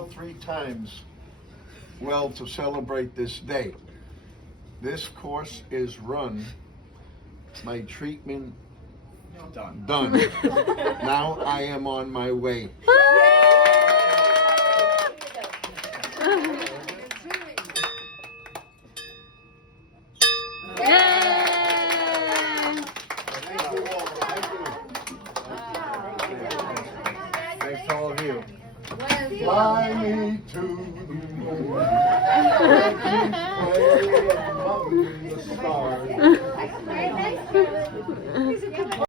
out 3 times, well, to celebrate this day. This course is run. My treatment done. Now I am on my way. Thanks to all of you. Fly me to the moon. Let me play among the stars.